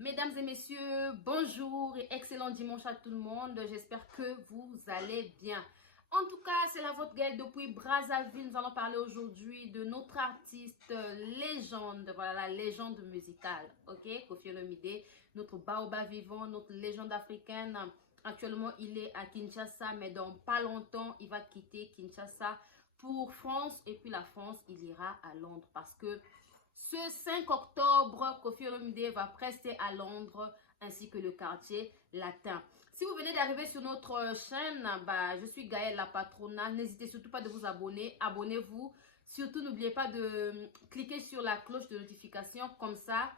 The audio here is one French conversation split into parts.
Mesdames et messieurs, bonjour et excellent dimanche à tout le monde. J'espère que vous allez bien. En tout cas, c'est la votre gueule depuis Brazzaville. Nous allons parler aujourd'hui de notre artiste légende, voilà la légende musicale, ok? Koffi Olomide, notre baobab vivant, notre légende africaine. Actuellement, il est à Kinshasa, mais dans pas longtemps, il va quitter Kinshasa pour France. Et puis la France, il ira à Londres parce que ce 5 octobre, Koffi Olomide va prester à Londres ainsi que le quartier latin. Si vous venez d'arriver sur notre chaîne, je suis Gaëlle la Patrona. N'hésitez surtout pas de vous abonner. Abonnez-vous. Surtout, n'oubliez pas de cliquer sur la cloche de notification. Comme ça,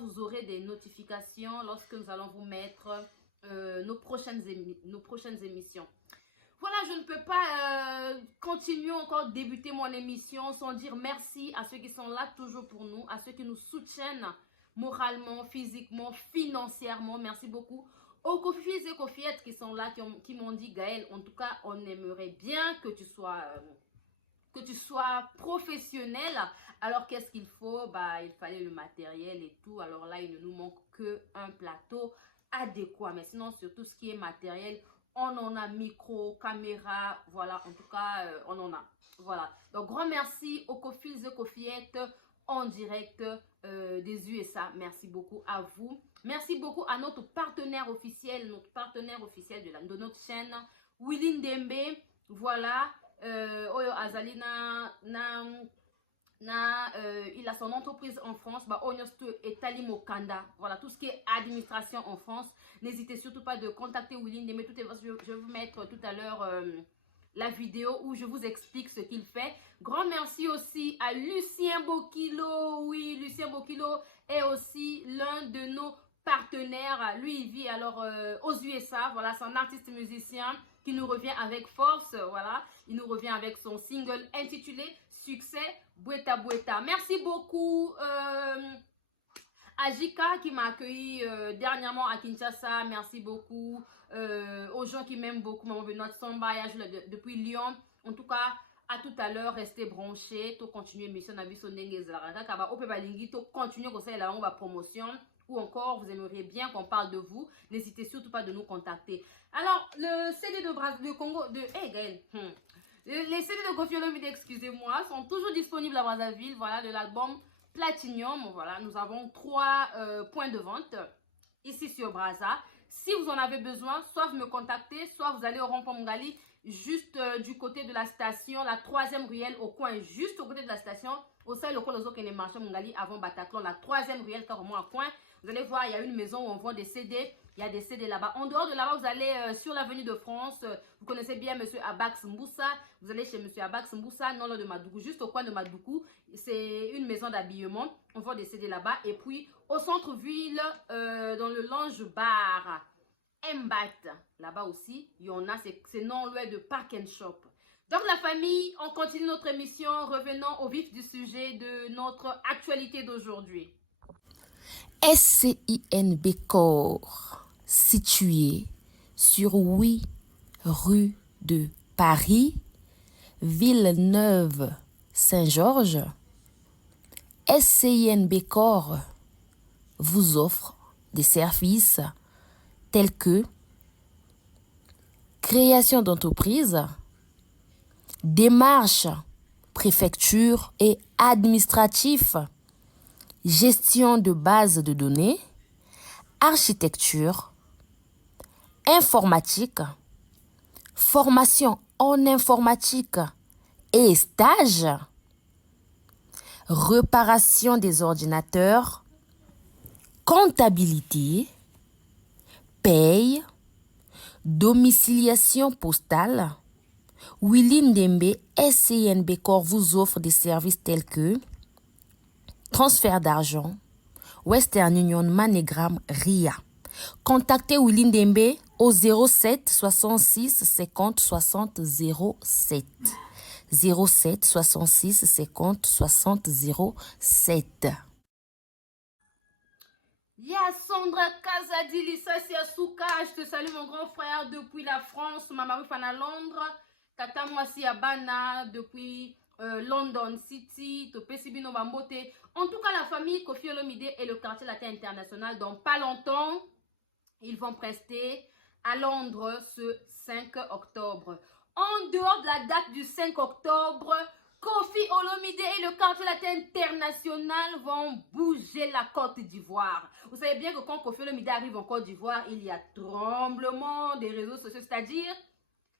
vous aurez des notifications lorsque nous allons vous mettre nos prochaines émissions. Voilà, je ne peux pas continuer encore débuter mon émission sans dire merci à ceux qui sont là toujours pour nous, à ceux qui nous soutiennent moralement, physiquement, financièrement. Merci beaucoup aux Kofis et Kofiettes qui sont là, qui m'ont dit Gaëlle, en tout cas, on aimerait bien que tu sois professionnel. Alors, qu'est-ce qu'il faut? Il fallait le matériel et tout. Alors là, il ne nous manque qu'un plateau adéquat. Mais sinon, sur tout ce qui est matériel, on en a micro, caméra, voilà, en tout cas, on en a. Voilà. Donc, grand merci aux Kofis et Kofiettes en direct des USA. Merci beaucoup à vous. Merci beaucoup à notre partenaire officiel de notre chaîne, Willy Ndembe. Voilà. Oyo Azalina il a son entreprise en France, et Tali Mokanda. Voilà, tout ce qui est administration en France. N'hésitez surtout pas de contacter Willy Ndembe. Je vais vous mettre tout à l'heure la vidéo où je vous explique ce qu'il fait. Grand merci aussi à Lucien Bokilo. Oui, Lucien Bokilo est aussi l'un de nos partenaires. Lui, il vit alors aux USA. Voilà, c'est un artiste musicien qui nous revient avec force. Voilà, il nous revient avec son single intitulé Succès Boueta Boueta. Merci beaucoup à Jika qui m'a accueilli dernièrement à Kinshasa. Merci beaucoup aux gens qui m'aiment beaucoup. Maman Benoît Samba, depuis Lyon. En tout cas, à tout à l'heure, restez branchés. To continuer mission na biso ndenge ezalaka kaba ope balingi to continuer comme ça la on va promotion ou encore vous aimeriez bien qu'on parle de vous. N'hésitez surtout pas de nous contacter. Alors, le CD de Congo de Gaëlle. Les CD de Koffi Olomide, excusez-moi, sont toujours disponibles à Brazzaville. Voilà, de l'album Platinum. Voilà, nous avons 3 points de vente ici sur Brazza. Si vous en avez besoin, soit vous me contactez, soit vous allez au rond-point Mongali, juste du côté de la station, la 3e ruelle au coin, juste au côté de la station, au sein le coin de marché Mongali avant Bataclan, la 3e ruelle carrément à coin. Vous allez voir, il y a une maison où on vend des CD. Il y a des CD là-bas. En dehors de là-bas, vous allez sur l'avenue de France. Vous connaissez bien Monsieur Abax Mboussa. Vous allez chez Monsieur Abax Mboussa, non loin de Madougou, juste au coin de Madougou. C'est une maison d'habillement. On vend des CD là-bas. Et puis, au centre-ville, dans le Lounge Bar, Mbat, là-bas aussi, il y en a. C'est non loin de Park and Shop. Donc, la famille, on continue notre émission. Revenons au vif du sujet de notre actualité d'aujourd'hui. SCINB Corps, situé sur 8 rue de Paris, Villeneuve-Saint-Georges. SCINB Corps vous offre des services tels que création d'entreprise, démarches, préfecture et administratif, gestion de bases de données, architecture, informatique, formation en informatique et stage, réparation des ordinateurs, comptabilité, paye, domiciliation postale. Willy Ndembe SCINB Corps vous offre des services tels que transfert d'argent, Western Union, MoneyGram, RIA. Contactez Willy Ndembe au 07 66 50 60 07. 07 66 50 60 07. Sandra Kazadili, ça c'est Asuka. Je te salue mon grand frère depuis la France. Maman Fana Londres. Tata Mwasi Abana depuis London City, Topesibino Bambote. En tout cas, la famille Koffi Olomide et le quartier latin international, dans pas longtemps, ils vont prester à Londres ce 5 octobre. En dehors de la date du 5 octobre, Koffi Olomide et le quartier latin international vont bouger la Côte d'Ivoire. Vous savez bien que quand Koffi Olomide arrive en Côte d'Ivoire, il y a tremblement des réseaux sociaux, c'est-à-dire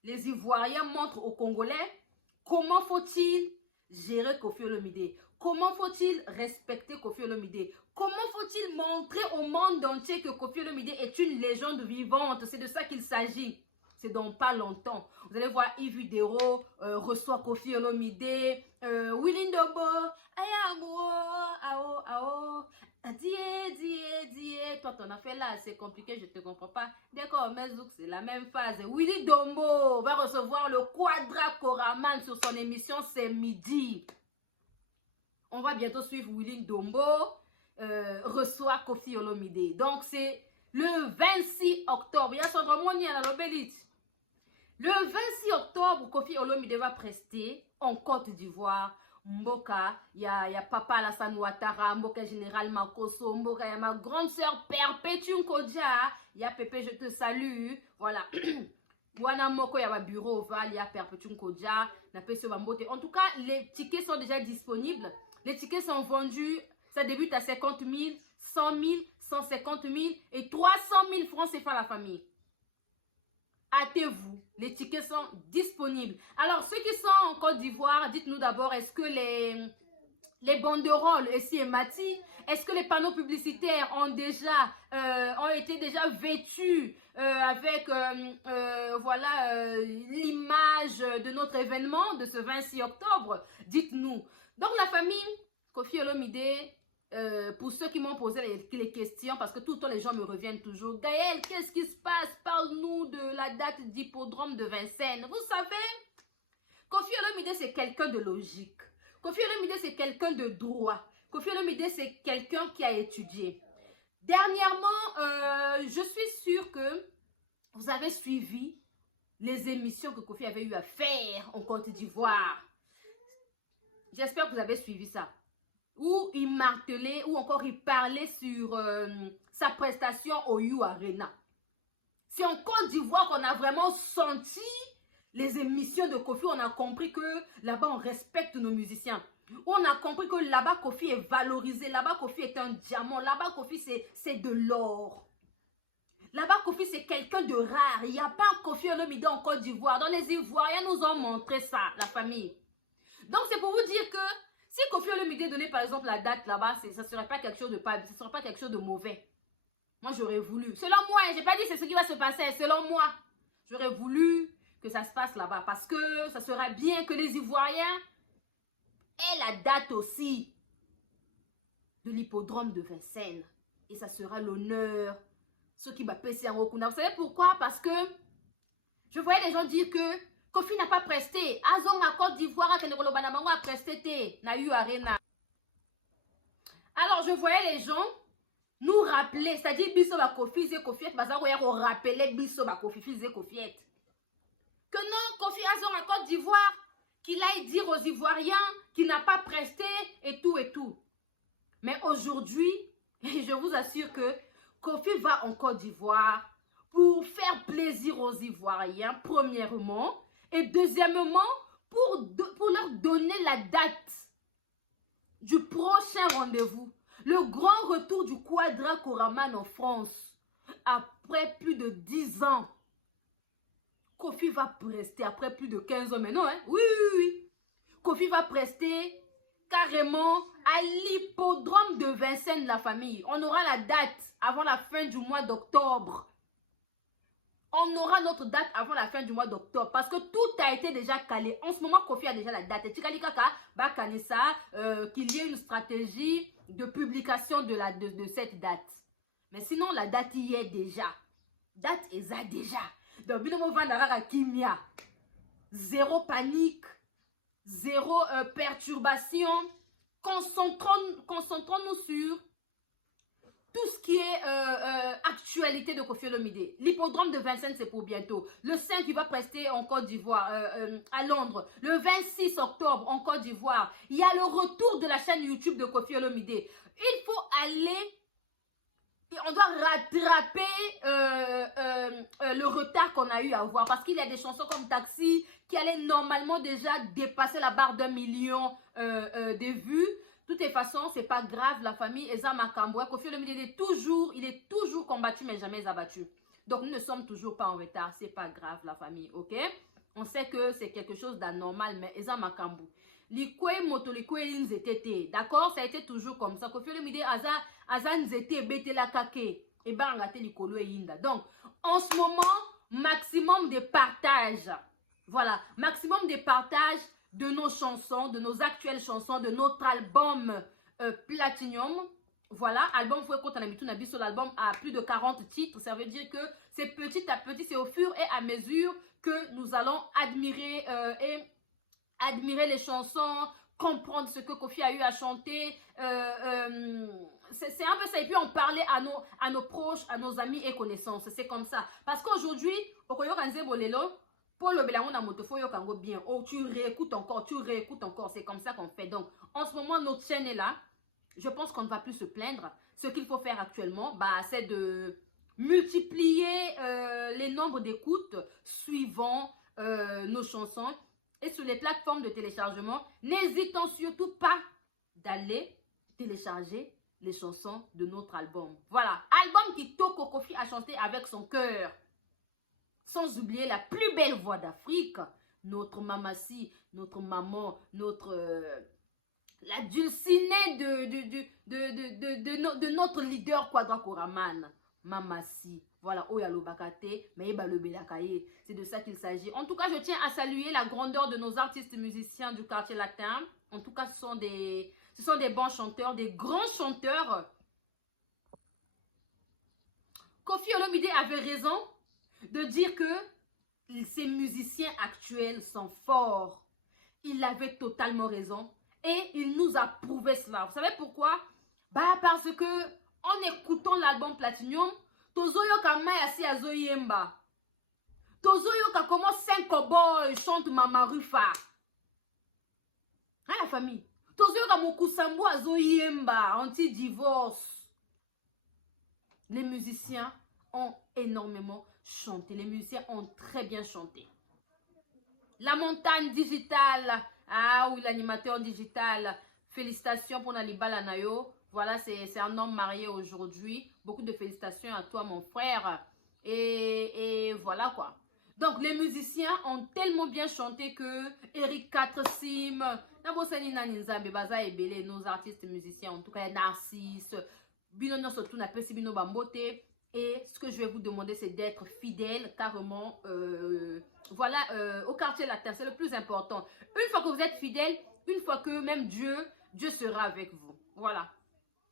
les Ivoiriens montrent aux Congolais comment faut-il gérer Koffi Olomide, comment faut-il respecter Koffi Olomide, comment faut-il montrer au monde entier que Koffi Olomide est une légende vivante. C'est de ça qu'il s'agit. C'est dans pas longtemps. Vous allez voir Yves Udero reçoit Koffi Olomide, Willy Ndombo, Ayamo, Ao, Ao, Die. Toi, t'en as fait là, c'est compliqué, je te comprends pas. D'accord, mais Zouk, c'est la même phase. Willy Ndombo va recevoir le Quadra Koraman sur son émission, c'est midi. On va bientôt suivre Willy Ndombo, reçoit Koffi Olomide. Donc, c'est le 26 octobre. Il y a son ramoni à la Lobelite. Le 26 octobre, Koffi Olomide va prester en Côte d'Ivoire. Mboka, il y a Papa Alassane Ouattara, Mboka Général Makoso, Mboka, il y a ma grande sœur Perpétue Nkodja, il y a Pépé, je te salue. Voilà. Wana Moko, il y a bureau Oval, il y a Perpétue Nkodja, en tout cas, les tickets sont déjà disponibles. Les tickets sont vendus, ça débute à 50 000, 100 000, 150 000 et 300 000 francs CFA la famille. Hâtez-vous, les tickets sont disponibles. Alors, ceux qui sont en Côte d'Ivoire, dites-nous d'abord, est-ce que les banderoles ici et Mati, est-ce que les panneaux publicitaires ont été déjà vêtus avec voilà l'image de notre événement de ce 26 octobre? Dites-nous. Donc, la famille Koffi Olomide, pour ceux qui m'ont posé les questions, parce que tout le temps les gens me reviennent toujours, Gaël, qu'est-ce qui se passe? Parle-nous de la date d'hippodrome de Vincennes. Vous savez, Koffi Olomide, c'est quelqu'un de logique. Koffi Olomide, c'est quelqu'un de droit. Koffi Olomide, c'est quelqu'un qui a étudié. Dernièrement, je suis sûre que vous avez suivi les émissions que Koffi avait eu à faire en Côte d'Ivoire. J'espère que vous avez suivi ça. Où il martelait, ou encore il parlait sur sa prestation au You Arena. C'est en Côte d'Ivoire qu'on a vraiment senti les émissions de Koffi. On a compris que là-bas, on respecte nos musiciens. On a compris que là-bas, Koffi est valorisé. Là-bas, Koffi est un diamant. Là-bas, Koffi, c'est de l'or. Là-bas, Koffi, c'est quelqu'un de rare. Il n'y a pas un Koffi Olomide en Côte d'Ivoire. Donc, les Ivoiriens nous ont montré ça, la famille. Donc, c'est pour vous dire que si Koffi Olomide donnait par exemple la date là-bas, ça ne serait pas quelque chose de mauvais. Moi, j'aurais voulu. Selon moi, je n'ai pas dit c'est ce qui va se passer. Selon moi, j'aurais voulu que ça se passe là-bas. Parce que ça serait bien que les Ivoiriens aient la date aussi de l'hippodrome de Vincennes. Et ça sera l'honneur. Ce qui va passer en Okunda. Vous savez pourquoi? Parce que je voyais les gens dire que Koffi n'a pas presté. Azong à Côte d'Ivoire, à Kenegolo Banamango a presté. Na eu Arena. Alors, je voyais les gens nous rappeler. C'est-à-dire, Bisso ba Koffi, Zé Koffiet. Bazar, on rappelait Bisso ba Koffi, Zé Koffiet. Que non, Koffi Azong à Côte d'Ivoire, qu'il aille dire aux Ivoiriens qu'il n'a pas presté et tout et tout. Mais aujourd'hui, je vous assure que Koffi va en Côte d'Ivoire pour faire plaisir aux Ivoiriens, premièrement. Et deuxièmement, pour leur donner la date du prochain rendez-vous. Le grand retour du Quadra Koraman en France. Après plus de 10 ans. Koffi va prester après plus de 15 ans maintenant. Hein? Oui. Koffi va prester carrément à l'hippodrome de Vincennes, la famille. On aura la date avant la fin du mois d'octobre. On aura notre date avant la fin du mois d'octobre parce que tout a été déjà calé. En ce moment, Koffi a déjà la date. Et qu'il y ait une stratégie de publication de cette date. Mais sinon, la date y est déjà. Date est ça déjà. Donc, Kimia. Zéro panique. Zéro perturbation. Concentrons-nous sur tout ce qui est actualité de Koffi Olomide. L'hippodrome de Vincennes, c'est pour bientôt. Le 5, il va prester en Côte d'Ivoire, à Londres. Le 26 octobre, en Côte d'Ivoire. Il y a le retour de la chaîne YouTube de Koffi Olomide. Il faut aller... Et on doit rattraper le retard qu'on a eu à voir. Parce qu'il y a des chansons comme Taxi qui allaient normalement déjà dépasser la barre d'1 million de vues. De toutes les façons, c'est pas grave, la famille Eza Makambo. Koffi Olomide, il est toujours combattu, mais jamais abattu. Donc, nous ne sommes toujours pas en retard. C'est pas grave, la famille, ok? On sait que c'est quelque chose d'anormal, mais Eza Makambo. Likwe moto, likwe linzetete. D'accord? Ça a été toujours comme ça. Koffi Olomide, aza nzete, bete la kake. Et ben, ngate likolo e yinda. Donc, en ce moment, maximum de partage. Voilà, maximum de partage de nos chansons, de nos actuelles chansons, de notre album Platinum. Voilà, album Foué Kota Nabitou Nabiso, l'album a plus de 40 titres. Ça veut dire que c'est petit à petit, c'est au fur et à mesure que nous allons admirer les chansons, comprendre ce que Koffi a eu à chanter. C'est un peu ça. Et puis on parlait à nos proches, à nos amis et connaissances. C'est comme ça. Parce qu'aujourd'hui, Okoyo Kanze Bolelo, pour le Belango na moto, faut yokango bien. Oh, tu réécoutes encore. C'est comme ça qu'on fait. Donc, en ce moment, notre chaîne est là. Je pense qu'on ne va plus se plaindre. Ce qu'il faut faire actuellement, bah, c'est de multiplier les nombres d'écoutes suivant nos chansons. Et sur les plateformes de téléchargement, n'hésitons surtout pas d'aller télécharger les chansons de notre album. Voilà, album qui Toko Koffi a chanté avec son cœur. Sans oublier la plus belle voix d'Afrique, notre mamassi, notre maman, notre... la dulcinée de notre leader Kwadra Koraman. Mamassi. Voilà, Oyalo Bakate, Maïba le Belakaye. C'est de ça qu'il s'agit. En tout cas, je tiens à saluer la grandeur de nos artistes musiciens du quartier latin. En tout cas, ce sont des bons chanteurs, des grands chanteurs. Koffi Olomide avait raison de dire que ces musiciens actuels sont forts. Il avait totalement raison. Et il nous a prouvé cela. Vous savez pourquoi? Bah parce que en écoutant l'album Platinum, Tozoyoka Mayasi Azoyemba. Tozoyoka comment 5 cowboys chantent Mama Rufa. Hein, la famille? Tozoyoka Mokusambo Azoyemba, anti-divorce. Les musiciens ont énormément chanté. Les musiciens ont très bien chanté. La montagne digitale. Ah oui, l'animateur digital. Félicitations pour Nalibala Nayo. Voilà, c'est un homme marié aujourd'hui. Beaucoup de félicitations à toi, mon frère. Et voilà quoi. Donc, les musiciens ont tellement bien chanté que Eric 4 Sim, nos artistes musiciens, en tout cas Narcisse, Binono surtout n'a pas si Bino Bambote. Et ce que je vais vous demander, c'est d'être fidèle carrément voilà, au quartier latin. C'est le plus important. Une fois que vous êtes fidèle, une fois que même Dieu sera avec vous. Voilà.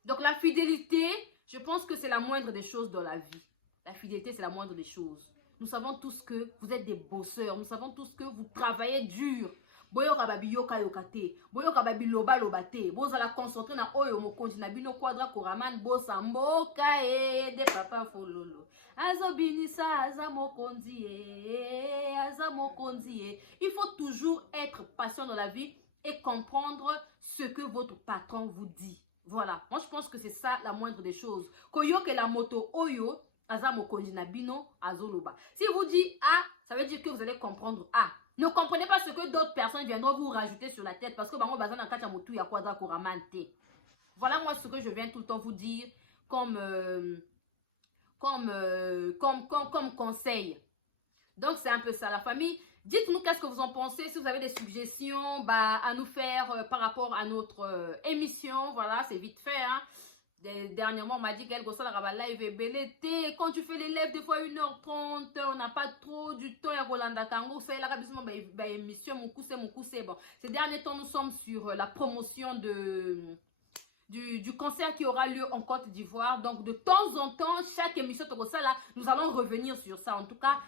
Donc la fidélité, je pense que c'est la moindre des choses dans la vie. La fidélité, c'est la moindre des choses. Nous savons tous que vous êtes des bosseurs. Nous savons tous que vous travaillez dur. Boyoka babi yoka yokate. Boyoka babi loba lobate. Boza la concentré na oyo mokonzi na bino Kwadra Koraman. Bosa mboka de papa fololo. Azo binisa aza mokonzi aza mokonzi. Il faut toujours être patient dans la vie et comprendre ce que votre patron vous dit. Voilà, moi je pense que c'est ça la moindre des choses. Koyoke la moto oyo aza mokonzi na bino azoloba. Si vous dites A, ça veut dire que vous allez comprendre A. Ne comprenez pas ce que d'autres personnes viendront vous rajouter sur la tête parce que bango bazana kacha motu ya Kwadra Koraman te. Voilà moi ce que je viens tout le temps vous dire comme conseil. Donc c'est un peu ça la famille. Dites-nous qu'est-ce que vous en pensez, si vous avez des suggestions à nous faire par rapport à notre émission. Voilà, c'est vite fait. Hein. Dernièrement, on m'a dit qu'elle gosse la live est belle. Quand tu fais les lives, des fois 1h30, on n'a pas trop du temps. À Rolanda Tango, c'est la émission. Mon coup, c'est bon. Ces derniers temps, nous sommes sur la promotion du concert qui aura lieu en Côte d'Ivoire. Donc, de temps en temps, chaque émission, nous allons revenir sur ça. En tout cas,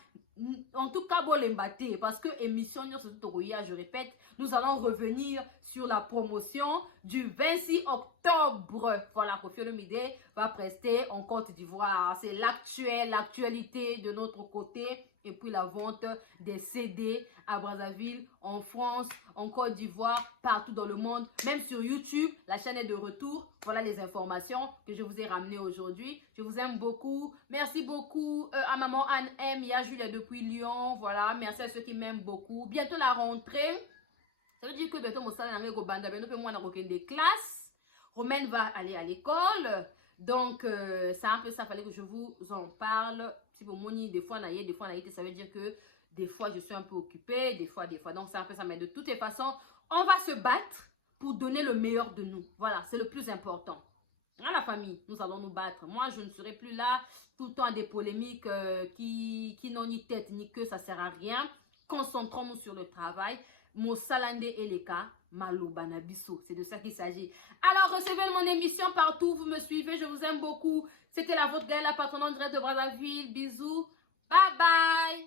parce que émission, je répète, nous allons revenir sur la promotion du 26 octobre. octobre. Voilà, Koffi Olomide va prester en Côte d'Ivoire. C'est l'actualité de notre côté. Et puis la vente des CD à Brazzaville, en France, en Côte d'Ivoire, partout dans le monde. Même sur YouTube, la chaîne est de retour. Voilà les informations que je vous ai ramenées aujourd'hui. Je vous aime beaucoup. Merci beaucoup à maman Anne M. Il y a Julia depuis Lyon. Voilà, merci à ceux qui m'aiment beaucoup. Bientôt la rentrée. Ça veut dire que bientôt mon salon est au banda. Bientôt moi on a des classes. Romaine va aller à l'école. Donc, c'est un peu ça, fallait que je vous en parle. Si vous m'ont des fois, ça veut dire que des fois, je suis un peu occupée, des fois. Donc, c'est un peu ça. Mais de toutes les façons, on va se battre pour donner le meilleur de nous. Voilà, c'est le plus important. À la famille, nous allons nous battre. Moi, je ne serai plus là tout le temps à des polémiques qui n'ont ni tête ni queue, ça sert à rien. Concentrons-nous sur le travail. Mo salande eleka, maloba na biso. C'est de ça qu'il s'agit. Alors, recevez mon émission partout. Vous me suivez. Je vous aime beaucoup. C'était la vôtre Gaëlle, la patronne en direct de Brazzaville. Bisous. Bye bye.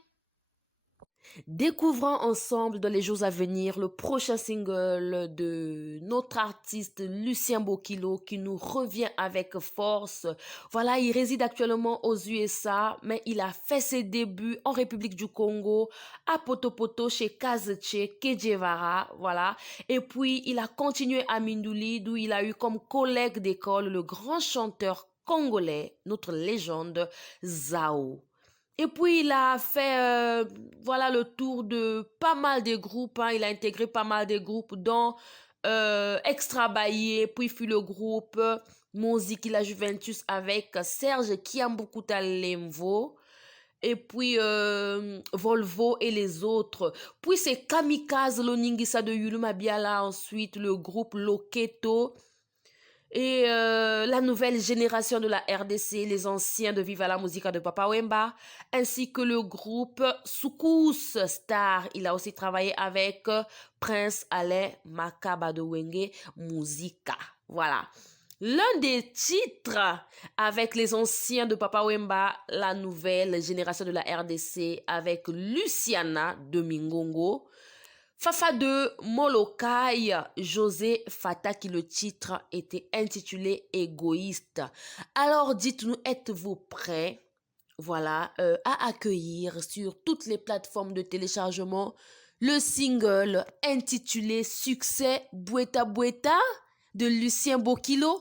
Découvrons ensemble dans les jours à venir le prochain single de notre artiste Lucien Bokilo qui nous revient avec force. Voilà, il réside actuellement aux USA, mais il a fait ses débuts en République du Congo, à Potopoto, chez Kazeche, Kejevara, voilà. Et puis, il a continué à Mindouli, d'où il a eu comme collègue d'école le grand chanteur congolais, notre légende, Zao. Et puis, il a fait voilà, le tour de pas mal de groupes. Hein. Il a intégré pas mal de groupes, dont Extra Bailly, puis fut le groupe Musique La Juventus avec Serge Kiambukuta Lemvo. Et puis Volvo et les autres. Puis c'est Kamikaze Loningisa de Yuluma Biala. Ensuite, le groupe Loketo. Et la nouvelle génération de la RDC, les anciens de Viva la Musica de Papa Wemba, ainsi que le groupe Soukous Star. Il a aussi travaillé avec Prince Alain Makaba de Wenge Musica. Voilà. L'un des titres avec les anciens de Papa Wemba, la nouvelle génération de la RDC avec Luciana de Mingongo. Fafa de Molokai, José Fata, qui le titre était intitulé Égoïste. Alors dites-nous, êtes-vous prêts, voilà, à accueillir sur toutes les plateformes de téléchargement le single intitulé Succès Boueta Boueta de Lucien Bokilo?